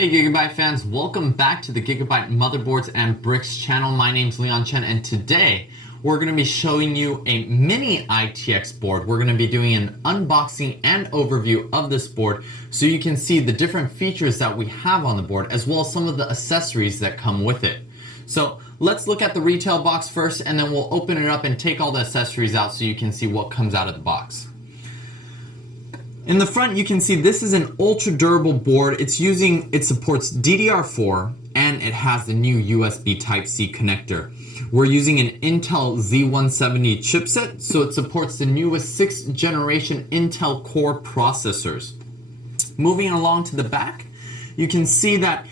Hey Gigabyte fans, welcome back to the Gigabyte Motherboards and Bricks channel. My name's Leon Chen and today we're going to be showing you a mini ITX board. We're going to be doing an unboxing and overview of this board so you can see the different features that we have on the board as well as some of the accessories that come with it. So let's look at the retail box first and then we'll open it up and take all the accessories out so you can see what comes out of the box. In the front, you can see this is an ultra durable board. It supports DDR4 and it has the new USB Type-C connector. We're using an Intel Z170 chipset, so it supports the newest 6th generation Intel Core processors. Moving along to the back, you can see that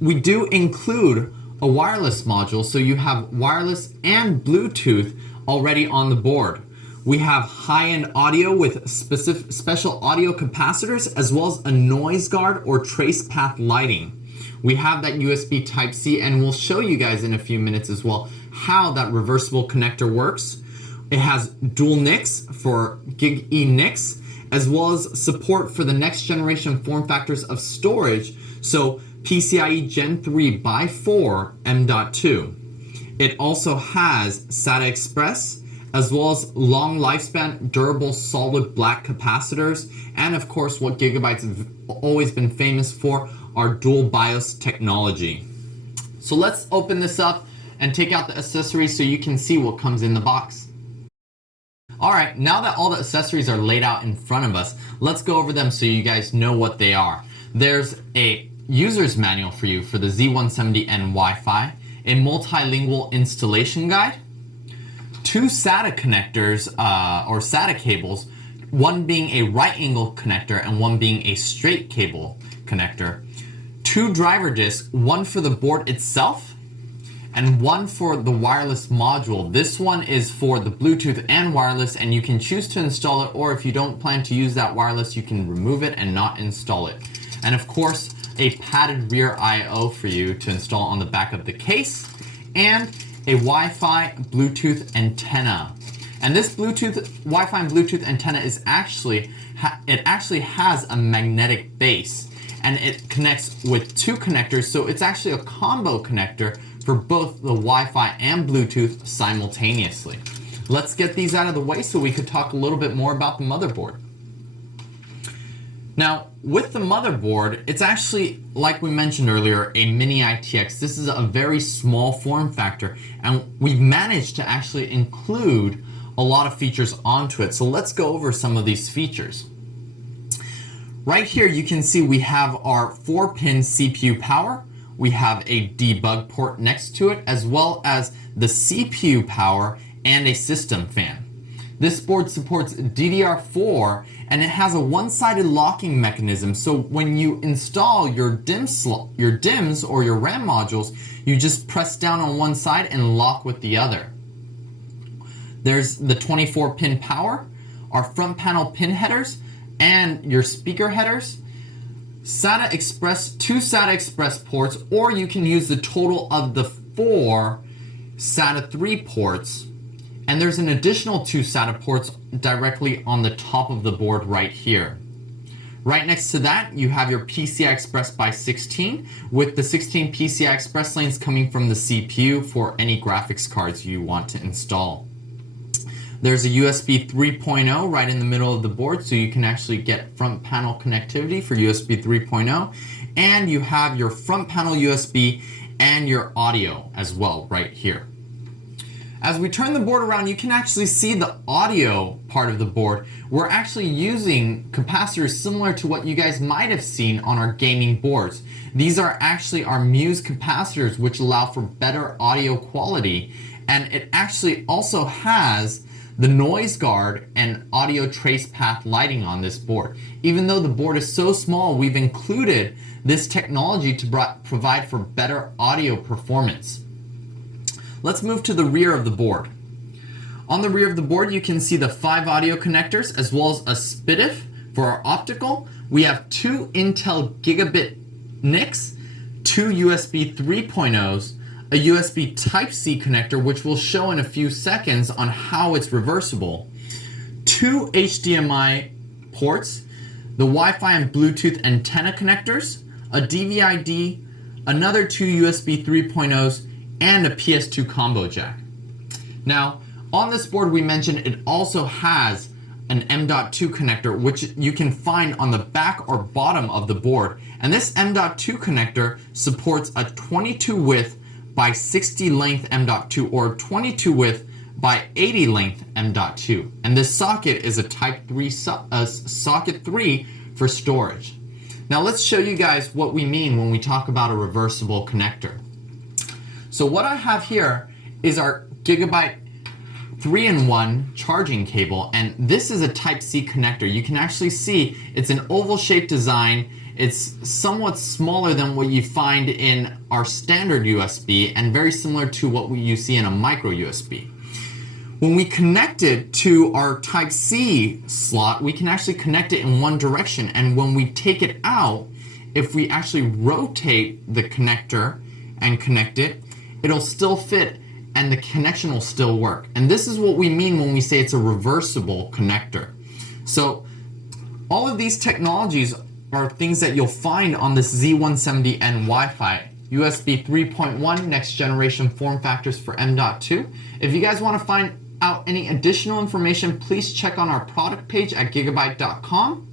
we do include a wireless module, so you have wireless and Bluetooth already on the board. We have high-end audio with special audio capacitors as well as a noise guard or trace path lighting. We have that USB Type-C and we'll show you guys in a few minutes as well how that reversible connector works. It has dual NICs for GIG-E NICs as well as support for the next generation form factors of storage, so PCIe Gen 3 by 4 M.2. It also has SATA Express as well as long lifespan, durable solid black capacitors, and of course what Gigabyte's have always been famous for, our dual BIOS technology. So let's open this up and take out the accessories so you can see what comes in the box. Alright, now that all the accessories are laid out in front of us, let's go over them so you guys know what they are. There's a user's manual for you for the Z170N Wi-Fi, a multilingual installation guide, 2 SATA connectors or SATA cables, one being a right angle connector and one being a straight cable connector, 2 driver discs, one for the board itself and one for the wireless module. This one is for the Bluetooth and wireless, and you can choose to install it, or if you don't plan to use that wireless, you can remove it and not install it. And of course, a padded rear I/O for you to install on the back of the case, and a Wi-Fi Bluetooth antenna. And this Wi-Fi and Bluetooth antenna is actually has a magnetic base and it connects with 2 connectors, so it's actually a combo connector for both the Wi-Fi and Bluetooth simultaneously. Let's get these out of the way so we could talk a little bit more about the motherboard. Now, with the motherboard, it's actually, like we mentioned earlier, a mini ITX. This is a very small form factor, and we've managed to actually include a lot of features onto it. So let's go over some of these features. Right here, you can see we have our 4-pin CPU power. We have a debug port next to it, as well as the CPU power and a system fan. This board supports DDR4 and it has a one-sided locking mechanism, so when you install your DIMMs or your RAM modules, you just press down on one side and lock with the other. There's the 24-pin power, our front panel pin headers, and your speaker headers. SATA Express, 2 SATA Express ports, or you can use the total of the 4 SATA 3 ports. And there's an additional 2 SATA ports directly on the top of the board right here. Right next to that, you have your PCI Express by 16 with the 16 PCI Express lanes coming from the CPU for any graphics cards you want to install. There's a USB 3.0 right in the middle of the board, so you can actually get front panel connectivity for USB 3.0. And you have your front panel USB and your audio as well right here. As we turn the board around, you can actually see the audio part of the board. We're actually using capacitors similar to what you guys might have seen on our gaming boards. These are actually our Muse capacitors, which allow for better audio quality. And it actually also has the noise guard and audio trace path lighting on this board. Even though the board is so small, we've included this technology to provide for better audio performance. Let's move to the rear of the board. On the rear of the board, you can see the 5 audio connectors as well as a SPDIF for our optical. We have 2 Intel Gigabit NICs, 2 USB 3.0s, a USB Type-C connector, which we'll show in a few seconds on how it's reversible, 2 HDMI ports, the Wi-Fi and Bluetooth antenna connectors, a DVI-D, another 2 USB 3.0s, and a PS2 combo jack. Now, on this board we mentioned it also has an M.2 connector, which you can find on the back or bottom of the board. And this M.2 connector supports a 22 width by 60 length M.2 or 22 width by 80 length M.2. And this socket is a Type 3 socket 3 for storage. Now let's show you guys what we mean when we talk about a reversible connector. So what I have here is our GIGABYTE 3-in-1 charging cable, and this is a Type-C connector. You can actually see it's an oval shaped design. It's somewhat smaller than what you find in our standard USB and very similar to what you see in a micro USB. When we connect it to our Type-C slot, we can actually connect it in one direction, and when we take it out, if we actually rotate the connector and connect it, it'll still fit and the connection will still work. And this is what we mean when we say it's a reversible connector. So all of these technologies are things that you'll find on this Z170N Wi-Fi. USB 3.1 next generation form factors for M.2. If you guys want to find out any additional information, please check on our product page at gigabyte.com.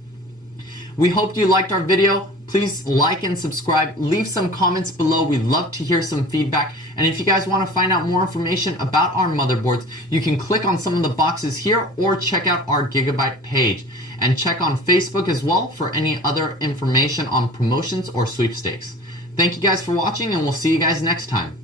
We hope you liked our video. Please like and subscribe. Leave some comments below. We'd love to hear some feedback. And if you guys want to find out more information about our motherboards, you can click on some of the boxes here or check out our GIGABYTE page. And check on Facebook as well for any other information on promotions or sweepstakes. Thank you guys for watching, and we'll see you guys next time.